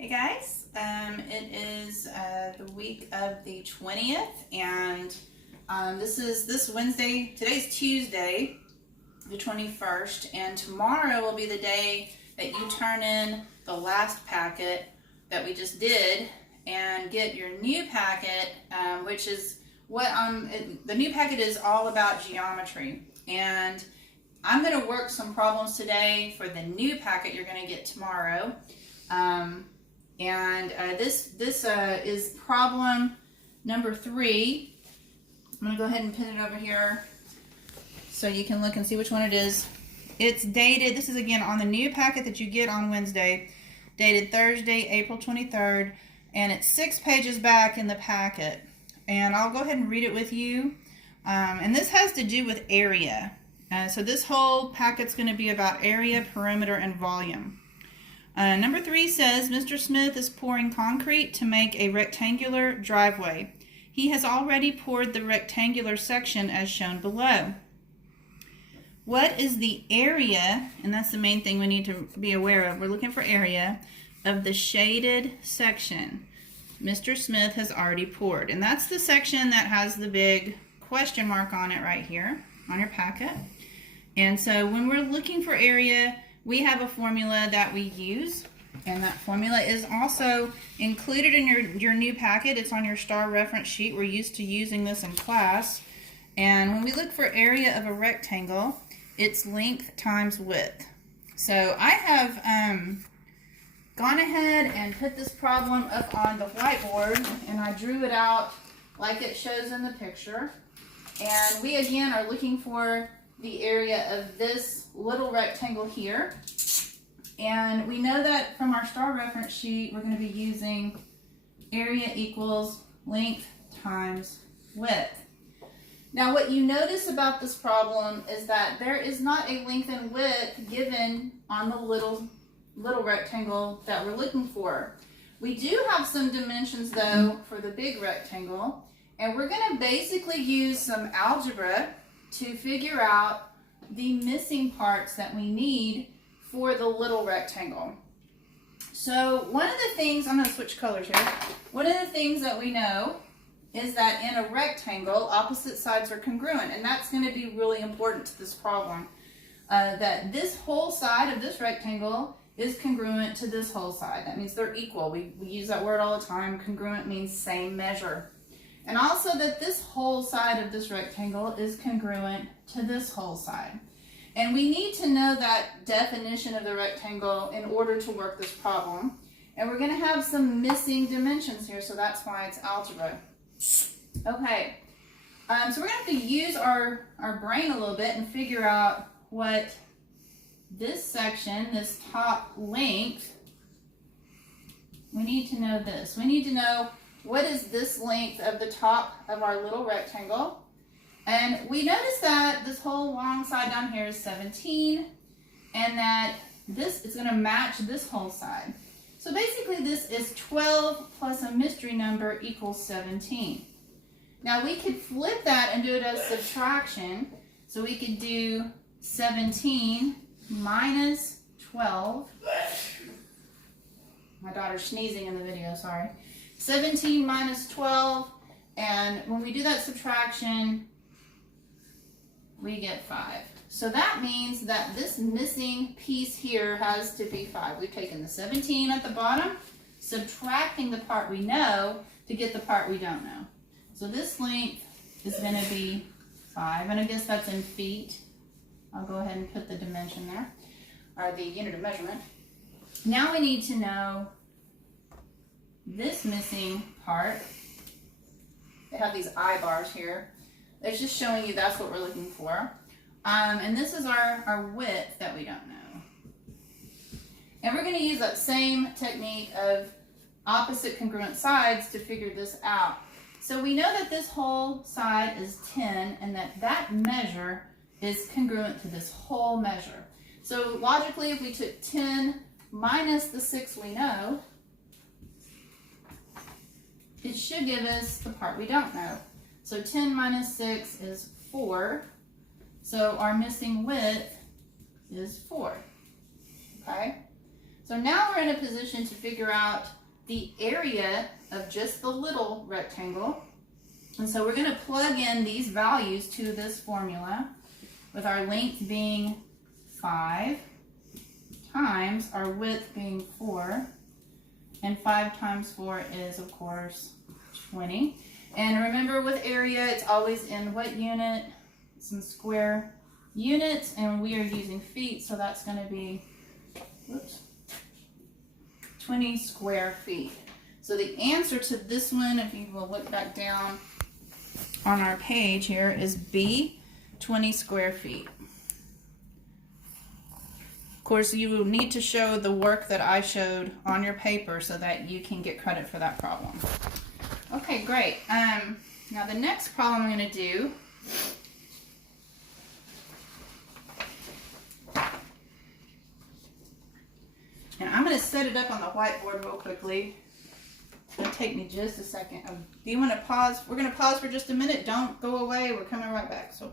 Hey guys, it is the week of the 20th, and this Wednesday. Today's Tuesday, the 21st, and tomorrow will be the day that you turn in the last packet that we just did and get your new packet, which is the new packet is all about geometry. And I'm going to work some problems today for the new packet you're going to get tomorrow. This is problem number 3. I'm going to go ahead and pin it over here so you can look and see which one it is. It's dated, this is again on the new packet that you get on Wednesday, dated Thursday, April 23rd, and it's 6 pages back in the packet. And I'll go ahead and read it with you. And this has to do with area. So this whole packet's going to be about area, perimeter, and volume. Number 3 says, Mr. Smith is pouring concrete to make a rectangular driveway. He has already poured the rectangular section as shown below. What is the area, and that's the main thing we need to be aware of, we're looking for area, of the shaded section Mr. Smith has already poured? And that's the section that has the big question mark on it right here on your packet. And so when we're looking for area, we have a formula that we use, and that formula is also included in your new packet. It's on your star reference sheet. We're used to using this in class. And when we look for area of a rectangle, it's length times width. So I have gone ahead and put this problem up on the whiteboard, and I drew it out like it shows in the picture. And we again are looking for the area of this little rectangle here. And we know that from our star reference sheet, we're going to be using area equals length times width. Now what you notice about this problem is that there is not a length and width given on the little rectangle that we're looking for. We do have some dimensions though for the big rectangle, and we're going to basically use some algebra to figure out the missing parts that we need for the little rectangle. So one of the things, I'm going to switch colors here. One of the things that we know is that in a rectangle, opposite sides are congruent, and that's going to be really important to this problem. That this whole side of this rectangle is congruent to this whole side. That means they're equal. We use that word all the time. Congruent means same measure. And also that this whole side of this rectangle is congruent to this whole side. And we need to know that definition of the rectangle in order to work this problem. And we're going to have some missing dimensions here, so that's why it's algebra. Okay, so we're going to have to use our brain a little bit and figure out what this section, this top length, we need to know this. We need to know what is this length of the top of our little rectangle. And we notice that this whole long side down here is 17, and that this is going to match this whole side. So basically this is 12 plus a mystery number equals 17. Now we could flip that and do it as subtraction. So we could do 17 minus 12. My daughter's sneezing in the video, sorry. 17 minus 12, and when we do that subtraction, we get 5. So that means that this missing piece here has to be 5. We've taken the 17 at the bottom, subtracting the part we know to get the part we don't know. So this length is going to be 5, and I guess that's in feet. I'll go ahead and put the dimension there, or the unit of measurement. Now we need to know this missing part. They have these I bars here. It's just showing you that's what we're looking for. And this is our width that we don't know. And we're going to use that same technique of opposite congruent sides to figure this out. So we know that this whole side is 10, and that measure is congruent to this whole measure. So logically, if we took 10 minus the 6 we know, it should give us the part we don't know. So 10 minus 6 is 4. So our missing width is 4. Okay? So now we're in a position to figure out the area of just the little rectangle. And so we're going to plug in these values to this formula, with our length being 5 times our width being 4. And 5 times 4 is, of course, 20. And remember, with area, it's always in what unit? It's in square units, and we are using feet, so that's going to be, whoops, 20 square feet. So the answer to this one, if you will look back down on our page here, is B, 20 square feet. Of course, you will need to show the work that I showed on your paper so that you can get credit for that problem. Okay, great. Now the next problem I'm going to do and I'm going to set it up on the whiteboard real quickly. It's going to take me just a second. Do you want to pause? We're going to pause for just a minute. Don't go away. We're coming right back. So.